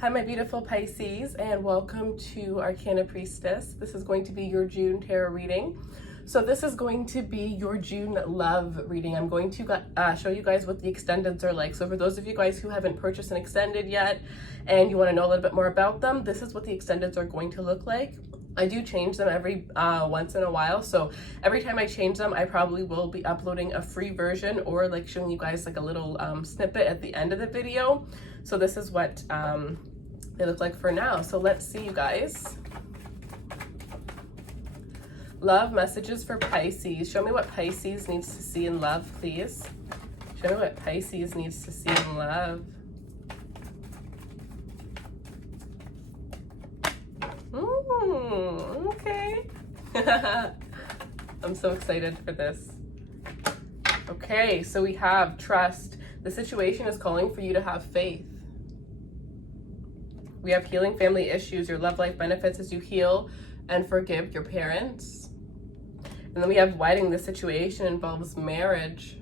Hi, my beautiful Pisces, and welcome to Arcana Priestess. This is going to be your June tarot reading. So this is going to be your June love reading. I'm going to show you guys what the extendeds are like. So for those of you guys who haven't purchased an extended yet and you want to know a little bit more about them, this is what the extendeds are going to look like. I do change them every once in a while, so every time I change them I probably will be uploading a free version or like showing you guys like a little snippet at the end of the video. So this is what they look like for now. So let's see, you guys. Love messages for Pisces. Show me what Pisces needs to see in love, please. Show me what Pisces needs to see in love. Okay. I'm so excited for this. Okay, so we have trust. The situation is calling for you to have faith. We have healing family issues. Your love life benefits as you heal and forgive your parents. And then we have wedding. The situation involves marriage.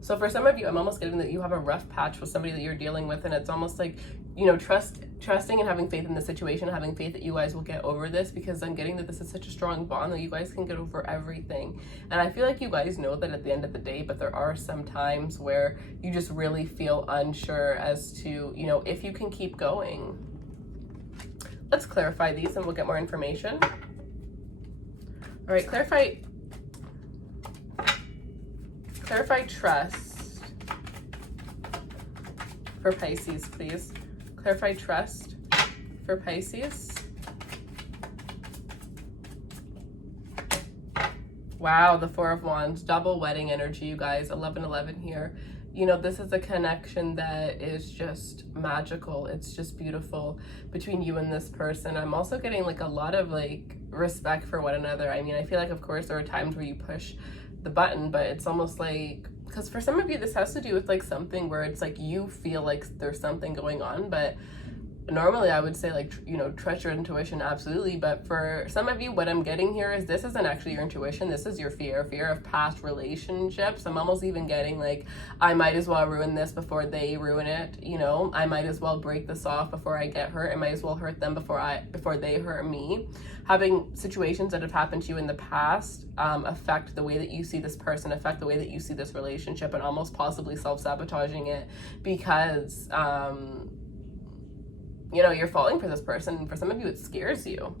So for some of you, I'm almost getting that you have a rough patch with somebody that you're dealing with, and it's almost like, you know, trusting and having faith in the situation, having faith that you guys will get over this, because I'm getting that this is such a strong bond that you guys can get over everything. And I feel like you guys know that at the end of the day, but there are some times where you just really feel unsure as to, you know, if you can keep going. Let's clarify these and we'll get more information. All right, clarify trust for Pisces, please. Clarify trust for Pisces. Wow, the Four of Wands, double wedding energy, you guys. 11-11 here. You know, this is a connection that is just magical. It's just beautiful between you and this person. I'm also getting like a lot of like respect for one another. I mean, I feel like, of course, there are times where you push the button, but it's almost like, because for some of you this has to do with like something where it's like you feel like there's something going on, but normally I would say like, you know, trust your intuition, absolutely. But for some of you, what I'm getting here is this isn't actually your intuition. This is your fear of past relationships. I'm almost even getting like, I might as well ruin this before they ruin it. You know, I might as well break this off before I get hurt. I might as well hurt them before they hurt me. Having situations that have happened to you in the past affect the way that you see this person, affect the way that you see this relationship, and almost possibly self-sabotaging it because you know, you're falling for this person, and for some of you it scares you.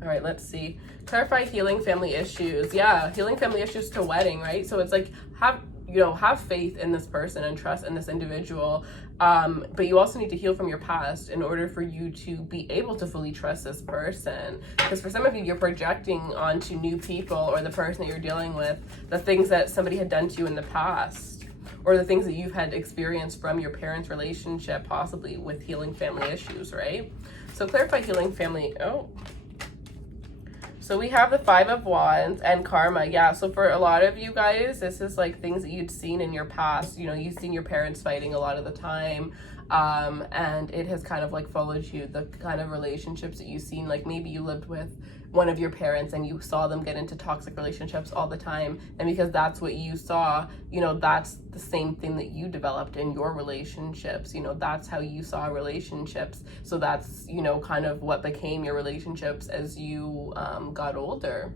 All right, let's see. Clarify healing family issues. Yeah, healing family issues to wedding, right? So it's like, have faith in this person and trust in this individual, but you also need to heal from your past in order for you to be able to fully trust this person. Because for some of you, you're projecting onto new people or the person that you're dealing with the things that somebody had done to you in the past, or the things that you've had experienced from your parents' relationship, possibly with healing family issues, right? So clarify healing family. So we have the Five of Wands and karma. Yeah, so for a lot of you guys, this is like things that you'd seen in your past. You know, you've seen your parents fighting a lot of the time, and it has kind of like followed you, the kind of relationships that you've seen. Like maybe you lived with one of your parents and you saw them get into toxic relationships all the time, and because that's what you saw, you know, that's the same thing that you developed in your relationships. You know, that's how you saw relationships, so that's, you know, kind of what became your relationships as you got older.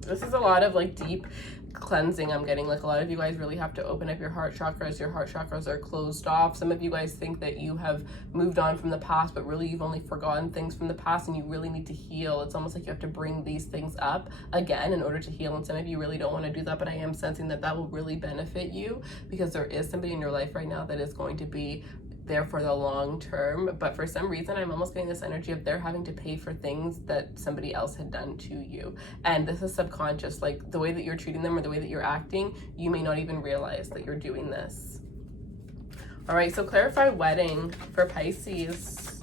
This is a lot of like deep cleansing. I'm getting like a lot of you guys really have to open up your heart chakras. Your heart chakras are closed off. Some of you guys think that you have moved on from the past, but really you've only forgotten things from the past, and you really need to heal. It's almost like you have to bring these things up again in order to heal, and some of you really don't want to do that, but I am sensing that that will really benefit you, because there is somebody in your life right now that is going to be there for the long term. But for some reason I'm almost getting this energy of they're having to pay for things that somebody else had done to you, and this is subconscious. Like the way that you're treating them or the way that you're acting, you may not even realize that you're doing this. All right, so clarify wedding for Pisces.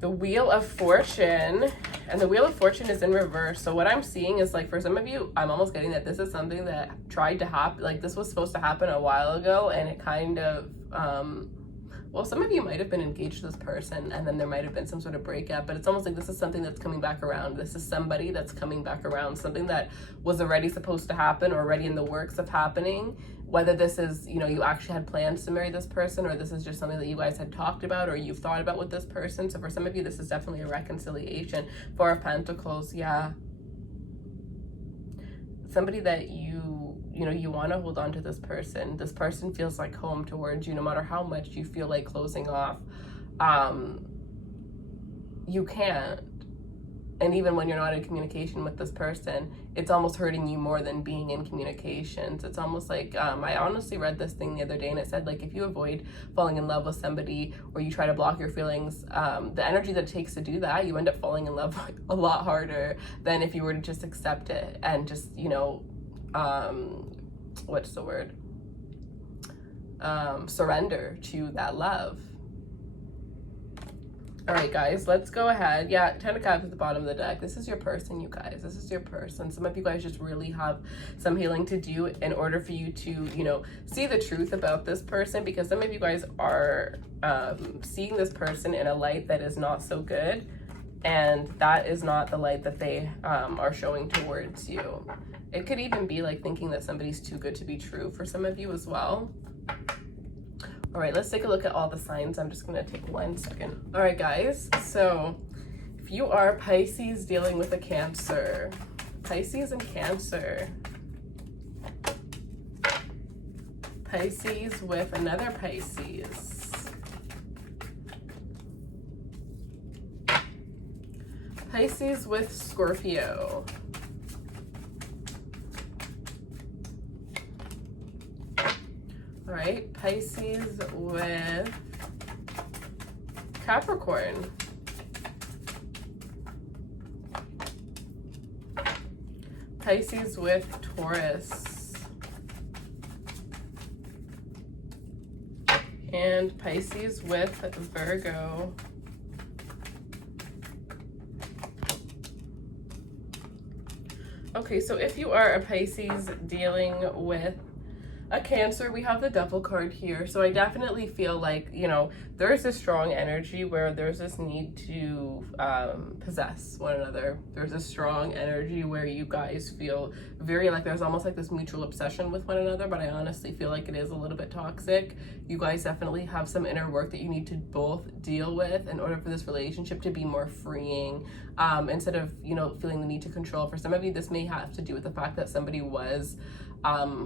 The Wheel of Fortune, and the Wheel of Fortune is in reverse. So what I'm seeing is like, for some of you, I'm almost getting that this is something that tried to happen. Like this was supposed to happen a while ago, and it kind of well, some of you might have been engaged to this person and then there might have been some sort of breakup, but it's almost like this is something that's coming back around. This is somebody that's coming back around, something that was already supposed to happen or already in the works of happening. Whether this is, you know, you actually had plans to marry this person, or this is just something that you guys had talked about or you've thought about with this person. So for some of you, this is definitely a reconciliation. Four of Pentacles, yeah. Somebody that you know, you want to hold on to this person. This person feels like home towards you, no matter how much you feel like closing off. You can't. And even when you're not in communication with this person, it's almost hurting you more than being in communications. It's almost like, I honestly read this thing the other day and it said, like, if you avoid falling in love with somebody or you try to block your feelings, the energy that it takes to do that, you end up falling in love a lot harder than if you were to just accept it and just, you know, what's the word? Surrender to that love. All right, guys, let's go ahead. Yeah, Ten of Cups at the bottom of the deck. This is your person, you guys. This is your person. Some of you guys just really have some healing to do in order for you to, you know, see the truth about this person, because some of you guys are seeing this person in a light that is not so good, and that is not the light that they are showing towards you. It could even be like thinking that somebody's too good to be true for some of you as well. All right, let's take a look at all the signs. I'm just gonna take 1 second. All right, guys, so if you are Pisces dealing with a Cancer, Pisces and Cancer, Pisces with another Pisces, Pisces with Scorpio, all right, Pisces with Capricorn, Pisces with Taurus, and Pisces with Virgo. Okay, so if you are a Pisces dealing with a Cancer, we have the Devil card here. So I definitely feel like, you know, there's this strong energy where there's this need to possess one another. There's a strong energy where you guys feel very like there's almost like this mutual obsession with one another, but I honestly feel like it is a little bit toxic. You guys definitely have some inner work that you need to both deal with in order for this relationship to be more freeing, instead of, you know, feeling the need to control. For some of you, this may have to do with the fact that somebody was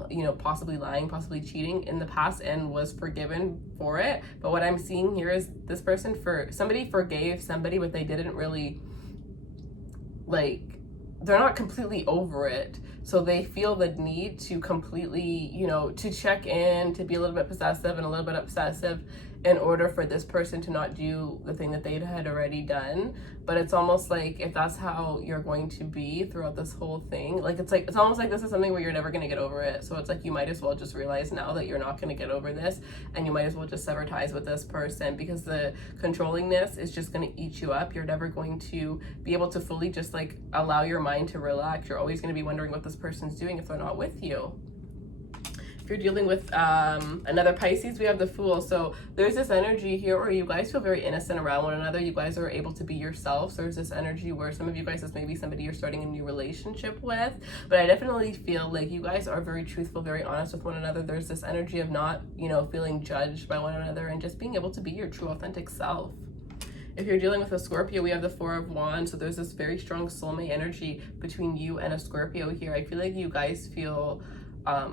you know, possibly lying, possibly cheating in the past and was forgiven for it. But what I'm seeing here is this person, somebody forgave somebody, but they didn't really, like, they're not completely over it. So they feel the need to completely, you know, to check in, to be a little bit possessive and a little bit obsessive in order for this person to not do the thing that they had already done. But it's almost like if that's how you're going to be throughout this whole thing, like it's almost like this is something where you're never going to get over it. So it's like you might as well just realize now that you're not going to get over this, and you might as well just sever ties with this person, because the controllingness is just going to eat you up. You're never going to be able to fully just like allow your mind to relax. You're always going to be wondering what this person's doing if they're not with you. You're dealing with another Pisces, we have the Fool. So there's this energy here where you guys feel very innocent around one another. You guys are able to be yourselves. There's this energy where some of you guys, this may be somebody you're starting a new relationship with, but I definitely feel like you guys are very truthful, very honest with one another. There's this energy of not, you know, feeling judged by one another and just being able to be your true authentic self. If you're dealing with a Scorpio, we have the Four of Wands. So there's this very strong soulmate energy between you and a Scorpio here. I feel like you guys feel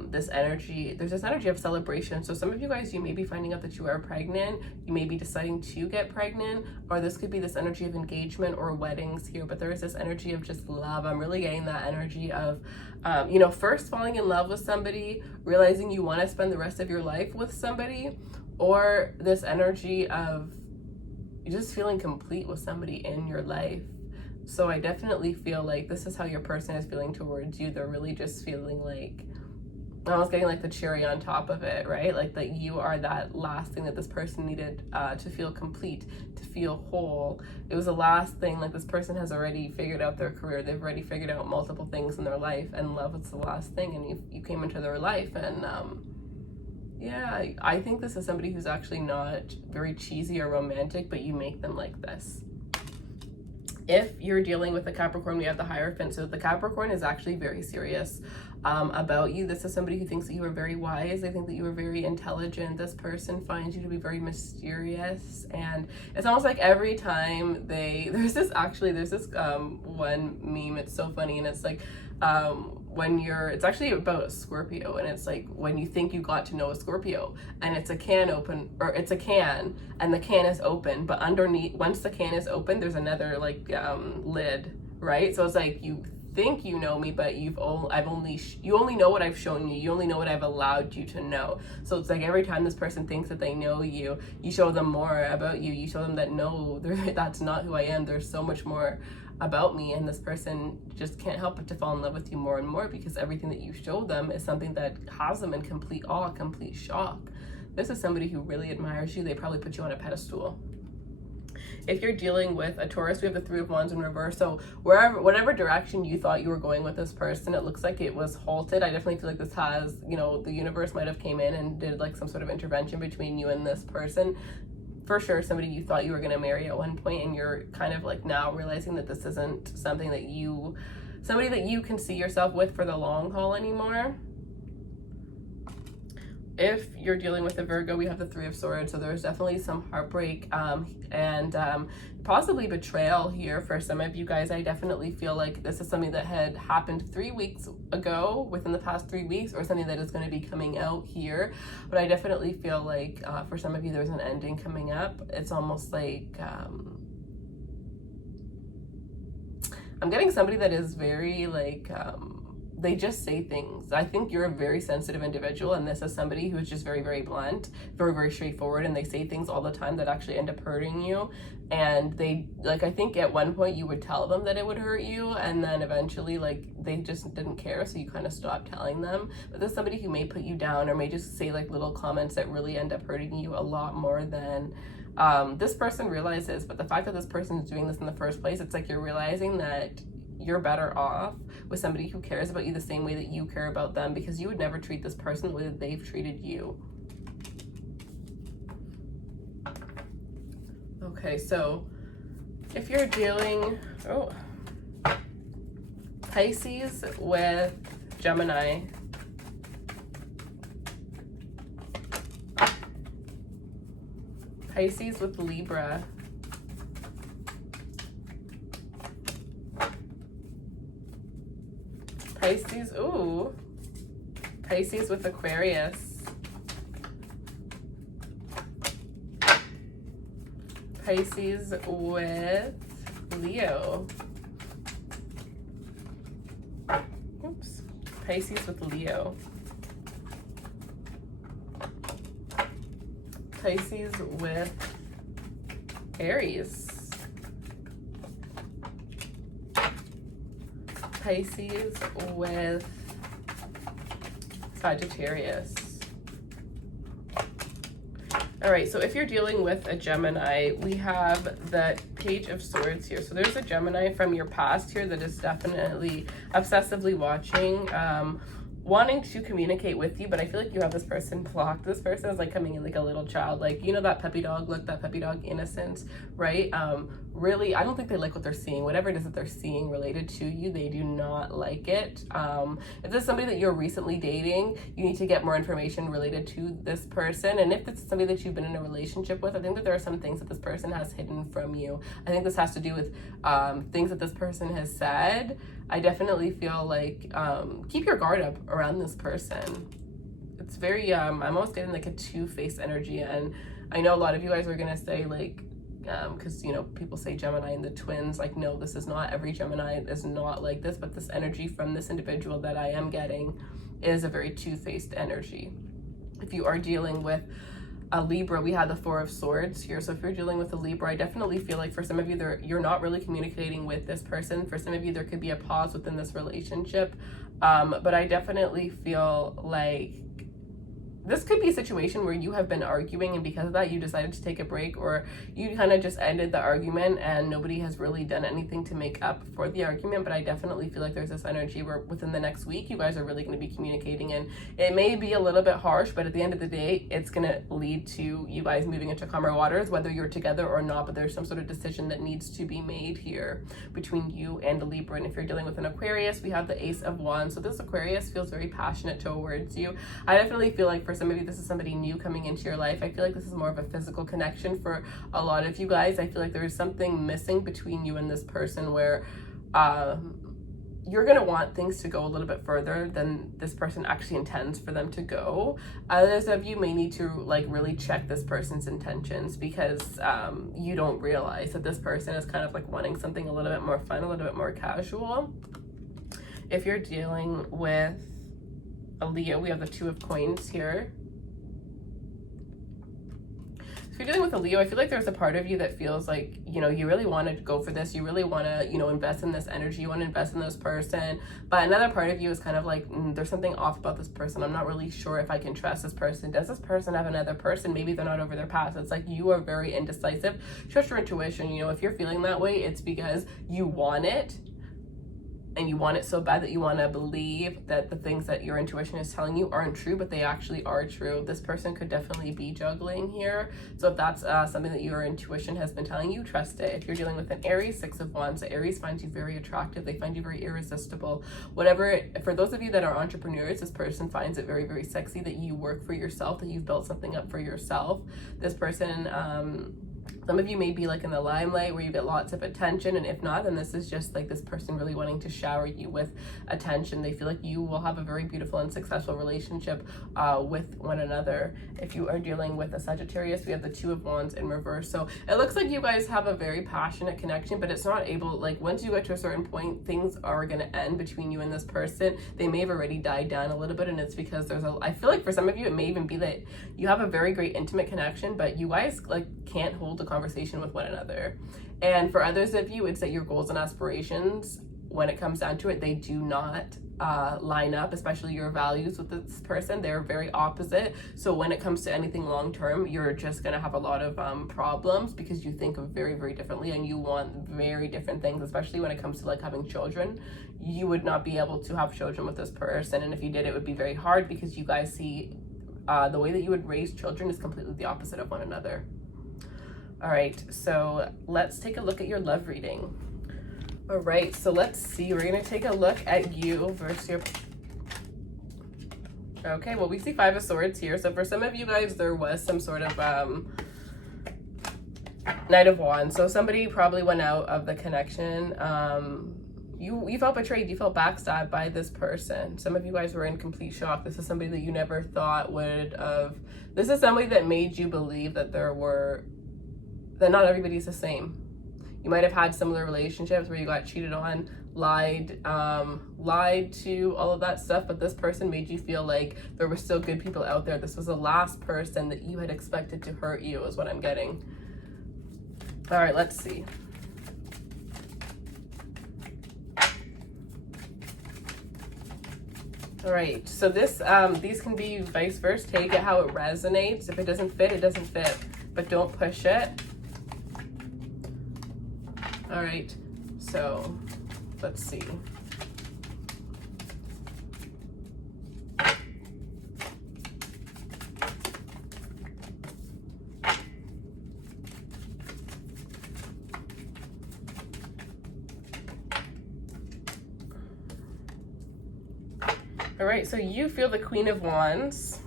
this energy, there's this energy of celebration. So some of you guys, you may be finding out that you are pregnant, you may be deciding to get pregnant, or this could be this energy of engagement or weddings here, but there is this energy of just love. I'm really getting that energy of you know, first falling in love with somebody, realizing you want to spend the rest of your life with somebody, or this energy of just feeling complete with somebody in your life. So I definitely feel like this is how your person is feeling towards you. They're really just feeling like, I was getting like the cherry on top of it, right? Like that you are that last thing that this person needed to feel complete, to feel whole. It was the last thing. Like this person has already figured out their career. They've already figured out multiple things in their life, and love was the last thing. And you came into their life, and Yeah, I think this is somebody who's actually not very cheesy or romantic, but you make them like this. If you're dealing with a Capricorn, we have the Hierophant. So the Capricorn is actually very serious about you. This is somebody who thinks that you are very wise. They think that you are very intelligent. This person finds you to be very mysterious. And it's almost like every time there's this one meme, it's so funny. And it's like, it's actually about a Scorpio, and it's like when you think you got to know a Scorpio, and it's a can and the can is open, but underneath, once the can is open, there's another like lid, right? So it's like you think you know me, but you only know what I've shown you. You only know what I've allowed you to know. So it's like every time this person thinks that they know you, you show them more about you. You show them that no, that's not who I am. There's so much more about me, and this person just can't help but to fall in love with you more and more, because everything that you show them is something that has them in complete awe, complete shock. This is somebody who really admires you. They probably put you on a pedestal. If you're dealing with a Taurus, we have the Three of Wands in reverse. So whatever direction you thought you were going with this person, it looks like it was halted. I definitely feel like this has, the universe might have came in and did like some sort of intervention between you and this person. For sure, somebody you thought you were going to marry at one point, and you're kind of like now realizing that this isn't somebody that you can see yourself with for the long haul anymore. If you're dealing with a Virgo, we have the Three of Swords. So there's definitely some heartbreak and possibly betrayal here for some of you guys. I definitely feel like this is something that had happened 3 weeks ago, within the past 3 weeks, or something that is going to be coming out here. But I definitely feel like for some of you, there's an ending coming up. It's almost like I'm getting somebody that is very like they just say things. I think you're a very sensitive individual, and this is somebody who is just very, very blunt, very, very straightforward, and they say things all the time that actually end up hurting you. And they, like, I think at one point you would tell them that it would hurt you, and then eventually, like, they just didn't care, so you kind of stopped telling them. But there's somebody who may put you down, or may just say, like, little comments that really end up hurting you a lot more than this person realizes. But the fact that this person is doing this in the first place, it's like you're realizing that you're better off with somebody who cares about you the same way that you care about them, because you would never treat this person the way that they've treated you. Okay, so if you're dealing, Pisces with Gemini, Pisces with Libra, Pisces with Aquarius, Pisces with Leo, Pisces with Leo, Pisces with Aries, Pisces with Sagittarius. All right, so if you're dealing with a Gemini, we have the Page of Swords here. So there's a Gemini from your past here that is definitely obsessively watching, wanting to communicate with you, but I feel like you have this person blocked. This person is like coming in like a little child, like, that puppy dog look, that puppy dog innocence, right? Really, I don't think they like what they're seeing. Whatever it is that they're seeing related to you, they do not like it. If this is somebody that you're recently dating, you need to get more information related to this person. And if this is somebody that you've been in a relationship with, I think that there are some things that this person has hidden from you. I think this has to do with things that this person has said. I definitely feel like keep your guard up around this person. It's very, I'm almost getting like a two-faced energy. And I know a lot of you guys are going to say like, because people say Gemini and the twins, like, no, this is not, every Gemini is not like this, but this energy from this individual that I am getting is a very two-faced energy. If you are dealing with a Libra, we have the Four of Swords here. So if you're dealing with a Libra, I definitely feel like for some of you, you're not really communicating with this person. For some of you, there could be a pause within this relationship. But I definitely feel like this could be a situation where you have been arguing, and because of that you decided to take a break, or you kind of just ended the argument and nobody has really done anything to make up for the argument. But I definitely feel like there's this energy where within the next week you guys are really going to be communicating, and it may be a little bit harsh, but at the end of the day it's going to lead to you guys moving into calmer waters, whether you're together or not. But there's some sort of decision that needs to be made here between you and a Libra. And if you're dealing with an Aquarius, we have the Ace of Wands. So this Aquarius feels very passionate towards you. I definitely feel like for some of you this is somebody new coming into your life. I feel like this is more of a physical connection for a lot of you guys. I feel like there is something missing between you and this person where you're going to want things to go a little bit further than this person actually intends for them to go. Others of you may need to like really check this person's intentions, because you don't realize that this person is kind of like wanting something a little bit more fun, a little bit more casual. If you're dealing with a Leo, we have the Two of Coins here. If you're dealing with a Leo, I feel like there's a part of you that feels like, you know, you really want to go for this. You really want to, you know, invest in this energy. You want to invest in this person. But another part of you is kind of like, there's something off about this person. I'm not really sure if I can trust this person. Does this person have another person? Maybe they're not over their past. It's like you are very indecisive. Trust your intuition. You know, if you're feeling that way, it's because you want it. And you want it so bad that you want to believe that the things that your intuition is telling you aren't true, but they actually are true. This person could definitely be juggling here. So if that's something that your intuition has been telling you, trust it. If you're dealing with an Aries, Six of Wands, so Aries finds you very attractive. They find you very irresistible. Whatever, for those of you that are entrepreneurs, this person finds it very, very sexy that you work for yourself, that you've built something up for yourself. This person, some of you may be like in the limelight where you get lots of attention, and if not, then this is just like this person really wanting to shower you with attention. They feel like you will have a very beautiful and successful relationship with one another. If you are dealing with a Sagittarius, we have the Two of Wands in reverse. So it looks like you guys have a very passionate connection, but it's not able, like once you get to a certain point, things are going to end between you and this person. They may have already died down a little bit, and it's because there's I feel like for some of you, it may even be that you have a very great intimate connection, but you guys like can't hold a conversation with one another. And for others of you, it's that your goals and aspirations, when it comes down to it, they do not line up, especially your values with this person. They're very opposite. So when it comes to anything long term, you're just gonna have a lot of problems, because you think of very, very differently and you want very different things, especially when it comes to like having children. You would not be able to have children with this person, and if you did, it would be very hard, because you guys see the way that you would raise children is completely the opposite of one another. All right, so let's take a look at your love reading. All right, so let's see. We're going to take a look at you versus your... Okay, well, we see Five of Swords here. So for some of you guys, there was some sort of Knight of Wands. So somebody probably went out of the connection. You felt betrayed. You felt backstabbed by this person. Some of you guys were in complete shock. This is somebody that you never thought would have... This is somebody that made you believe that that not everybody's the same. You might have had similar relationships where you got cheated on, lied to, all of that stuff, but this person made you feel like there were still good people out there. This was the last person that you had expected to hurt you, is what I'm getting. All right, let's see. All right, so this these can be vice versa. Take it how it resonates. If it doesn't fit, it doesn't fit, but don't push it. All right, so let's see. All right, so you feel the Queen of Wands.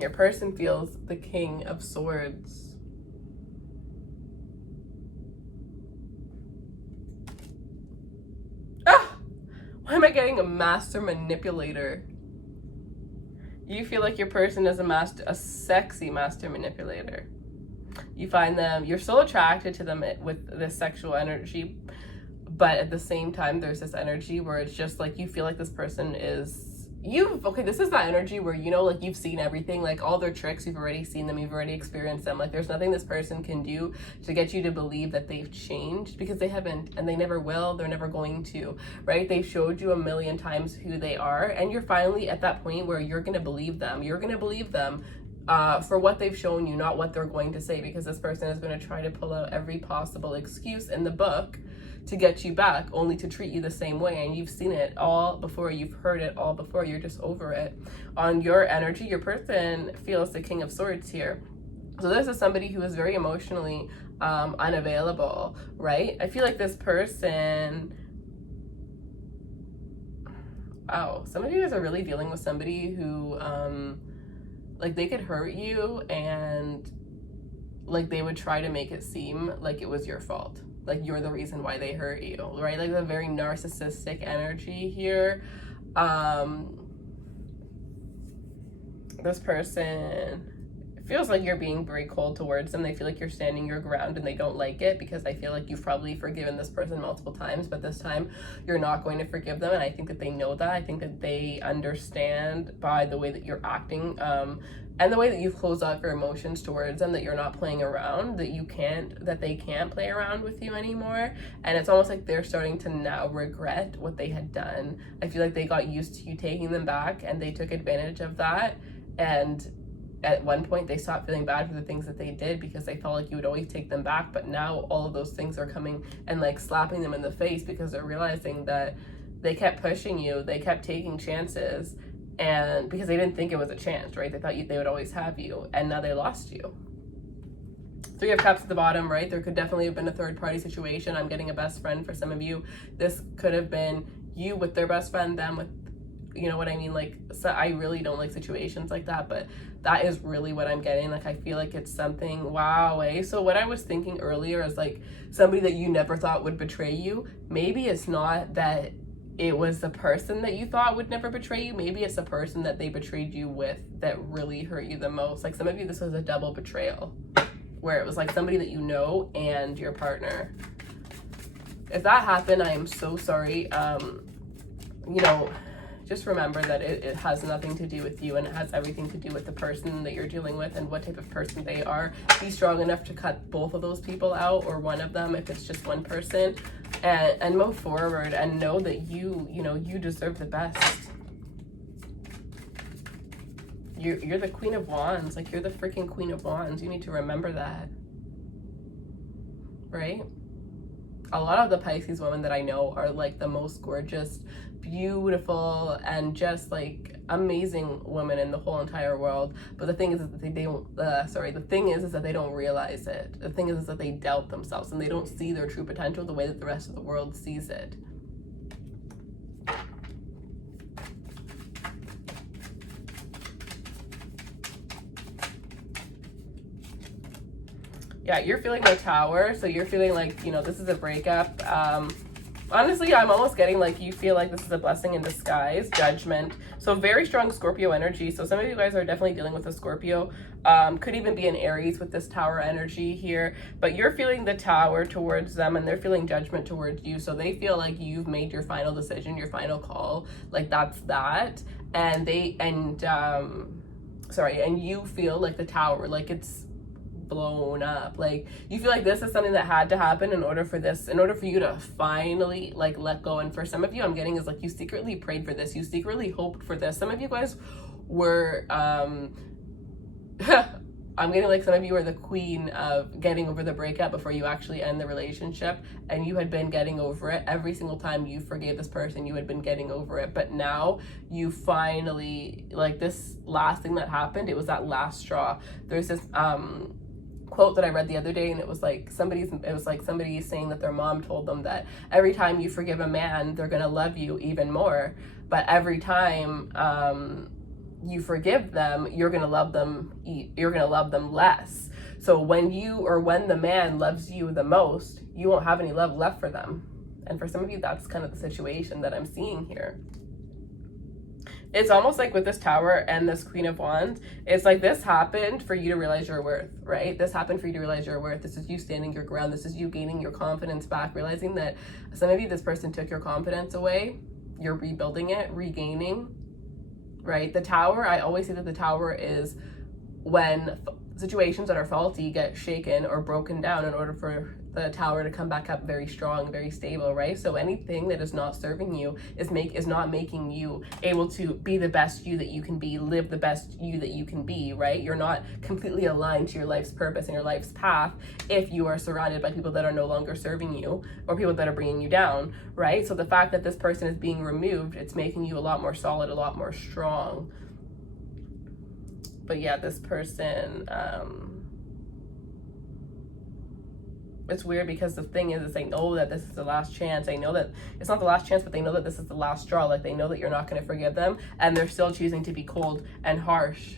Your person feels the King of Swords. Why am I getting a Master Manipulator? You feel like your person is a sexy Master Manipulator. You find them, you're still attracted to them with this sexual energy, but at the same time, there's this energy where it's just like you feel like this person is okay, this is that energy where, you know, like you've seen everything, like all their tricks, you've already seen them, you've already experienced them. Like there's nothing this person can do to get you to believe that they've changed, because they haven't, and they never will, they're never going to, right? They've showed you a million times who they are, and you're finally at that point where you're gonna believe them. You're gonna believe them for what they've shown you, not what they're going to say, because this person is going to try to pull out every possible excuse in the book to get you back, only to treat you the same way. And you've seen it all before, you've heard it all before, you're just over it. On your energy, your person feels the King of Swords here. So this is somebody who is very emotionally unavailable, right? I feel like this person, wow, some of you guys are really dealing with somebody who like they could hurt you, and like they would try to make it seem like it was your fault, like you're the reason why they hurt you, right? Like a very narcissistic energy here. This person feels like you're being very cold towards them. They feel like you're standing your ground, and they don't like it, because I feel like you've probably forgiven this person multiple times, but this time you're not going to forgive them. And I think that they know that. I think that they understand by the way that you're acting, and the way that you've closed off your emotions towards them, that you're not playing around, that they can't play around with you anymore. And it's almost like they're starting to now regret what they had done. I feel like they got used to you taking them back, and they took advantage of that. And at one point they stopped feeling bad for the things that they did, because they felt like you would always take them back. But now all of those things are coming and like slapping them in the face, because they're realizing that they kept pushing you, they kept taking chances, and because they didn't think it was a chance, right? They thought they would always have you, and now they lost you. Three of Cups at the bottom, right? There could definitely have been a third party situation. I'm getting a best friend for some of you. This could have been you with their best friend, them with, you know what I mean? Like, so I really don't like situations like that, but that is really what I'm getting. Like, I feel like it's something, wow, eh? So what I was thinking earlier is like somebody that you never thought would betray you. Maybe it's not that it was the person that you thought would never betray you. Maybe it's the person that they betrayed you with that really hurt you the most. Like some of you, this was a double betrayal, where it was like somebody that you know and your partner. If that happened, I am so sorry. You know, just remember that it has nothing to do with you, and it has everything to do with the person that you're dealing with and what type of person they are. Be strong enough to cut both of those people out, or one of them if it's just one person, and move forward, and know that you deserve the best. You're the Queen of Wands. Like, you're the freaking Queen of Wands. You need to remember that, right? A lot of the Pisces women that I know are like the most gorgeous, beautiful, and just like amazing women in the whole entire world. But the thing is that they don't, the thing is that they don't realize it. The thing is that they doubt themselves, and they don't see their true potential the way that the rest of the world sees it. Yeah, you're feeling the Tower, so you're feeling like, you know, this is a breakup. Honestly, I'm almost getting like you feel like this is a blessing in disguise, Judgment. So very strong Scorpio energy. So some of you guys are definitely dealing with a Scorpio. Could even be an Aries with this Tower energy here. But you're feeling the Tower towards them, and they're feeling Judgment towards you. So they feel like you've made your final decision, your final call. Like that's that. And you feel like the Tower, like it's blown up. Like you feel like this is something that had to happen in order for you to finally like let go. And for some of you, I'm getting is like you secretly prayed for this, you secretly hoped for this. Some of you guys were I'm getting like some of you are the queen of getting over the breakup before you actually end the relationship, and you had been getting over it every single time you forgave this person. You had been getting over it, but now you finally, like this last thing that happened, it was that last straw. There's this quote that I read the other day, and it was like somebody saying that their mom told them that every time you forgive a man, they're gonna love you even more, but every time you forgive them, you're gonna love them less. So when the man loves you the most, you won't have any love left for them. And for some of you, that's kind of the situation that I'm seeing here. It's almost like with this Tower and this Queen of Wands, it's like this happened for you to realize your worth, right? This happened for you to realize your worth. This is you standing your ground. This is you gaining your confidence back, realizing that some of you, this person took your confidence away. You're rebuilding it, regaining, right? The Tower, I always say that the Tower is when situations that are faulty get shaken or broken down in order for the Tower to come back up very strong, very stable, right? So anything that is not serving you is not making you able to be the best you that you can be, live the best you that you can be, right? You're not completely aligned to your life's purpose and your life's path if you are surrounded by people that are no longer serving you or people that are bringing you down, right? So the fact that this person is being removed, it's making you a lot more solid, a lot more strong. But yeah, this person, it's weird because the thing is they know that this is the last chance. They know that it's not the last chance, but they know that this is the last straw. Like, they know that you're not going to forgive them, and they're still choosing to be cold and harsh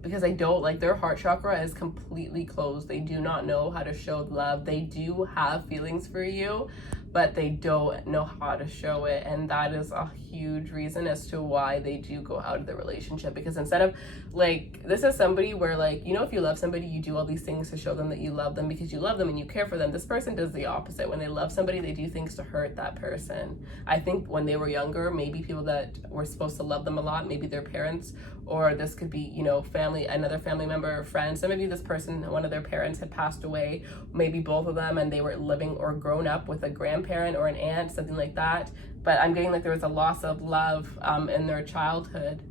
because they don't, like, their heart chakra is completely closed. They do not know how to show love. They do have feelings for you, but they don't know how to show it. And that is a huge reason as to why they do go out of the relationship. Because instead of, like, this is somebody where, like, you know, if you love somebody, you do all these things to show them that you love them because you love them and you care for them. This person does the opposite. When they love somebody, they do things to hurt that person. I think when they were younger, maybe people that were supposed to love them a lot, maybe their parents, or this could be, you know, family, another family member or friend. So maybe this person, one of their parents had passed away, maybe both of them, and they were living or grown up with a grandparent or an aunt, something like that. But I'm getting like there was a loss of love in their childhood.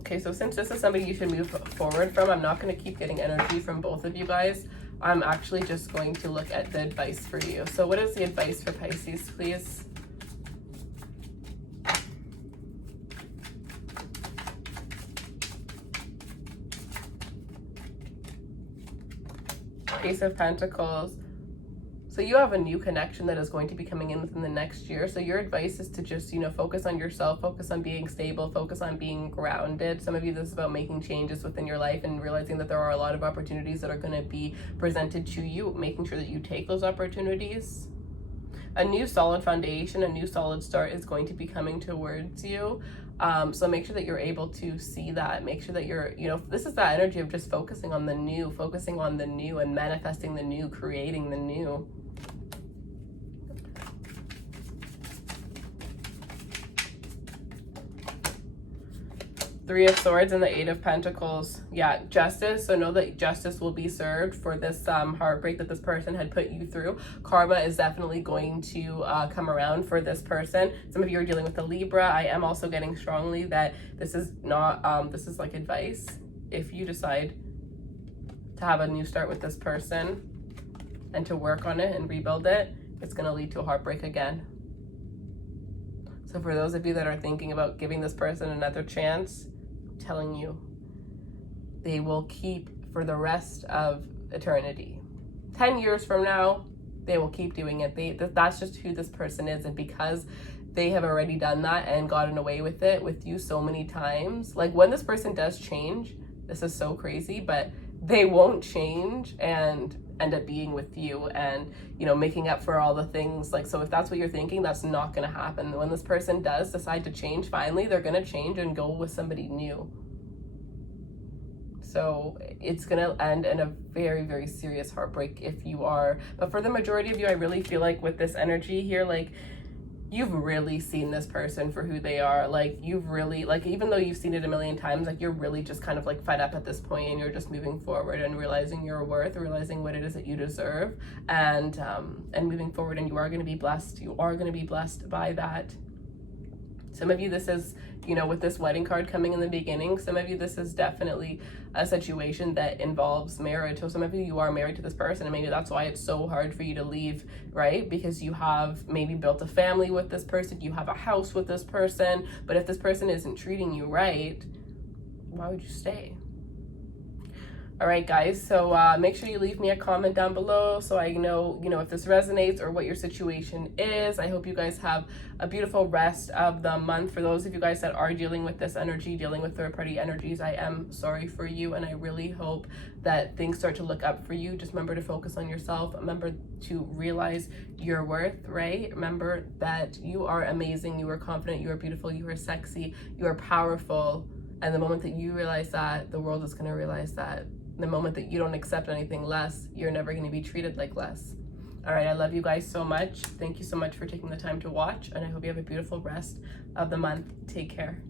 Okay, so since this is somebody you should move forward from, I'm not going to keep getting energy from both of you guys. I'm actually just going to look at the advice for you. So what is the advice for Pisces, please? Ace of Pentacles. So you have a new connection that is going to be coming in within the next year. So your advice is to just, you know, focus on yourself, focus on being stable, focus on being grounded. Some of you, this is about making changes within your life and realizing that there are a lot of opportunities that are going to be presented to you, making sure that you take those opportunities. A new solid foundation, a new solid start is going to be coming towards you. So make sure that you're able to see that. Make sure that you're, you know, this is that energy of just focusing on the new and manifesting the new, creating the new. Three of Swords and the Eight of Pentacles. Yeah, justice. So know that justice will be served for this heartbreak that this person had put you through. Karma is definitely going to come around for this person. Some of you are dealing with a Libra. I am also getting strongly that this is not, this is like advice. If you decide to have a new start with this person and to work on it and rebuild it, it's going to lead to a heartbreak again. So for those of you that are thinking about giving this person another chance, I'm telling you, they will keep for the rest of eternity. 10 years from now, they will keep doing it. That's just who this person is. And because they have already done that and gotten away with it with you so many times, like when this person does change, this is so crazy, but they won't change and end up being with you and, you know, making up for all the things. Like, so if that's what you're thinking, that's not going to happen. When this person does decide to change, finally, they're going to change and go with somebody new. So it's going to end in a very, very serious heartbreak if you are. But for the majority of you, I really feel like with this energy here, like, you've really seen this person for who they are. Like, you've really, like, even though you've seen it a million times, like, you're really just kind of like fed up at this point, and you're just moving forward and realizing your worth, realizing what it is that you deserve, and moving forward. And you are going to be blessed. You are going to be blessed by that. Some of you, this is, you know, with this wedding card coming in the beginning, some of you, this is definitely a situation that involves marriage. So some of you are married to this person, and maybe that's why it's so hard for you to leave, right? Because you have maybe built a family with this person, you have a house with this person, but if this person isn't treating you right, why would you stay? All right, guys, so make sure you leave me a comment down below so I know, you know, if this resonates or what your situation is. I hope you guys have a beautiful rest of the month. For those of you guys that are dealing with this energy, dealing with third-party energies, I am sorry for you, and I really hope that things start to look up for you. Just remember to focus on yourself. Remember to realize your worth, right? Remember that you are amazing, you are confident, you are beautiful, you are sexy, you are powerful. And the moment that you realize that, the world is going to realize that. The moment that you don't accept anything less, you're never going to be treated like less. All right, I love you guys so much. Thank you so much for taking the time to watch, and I hope you have a beautiful rest of the month. Take care.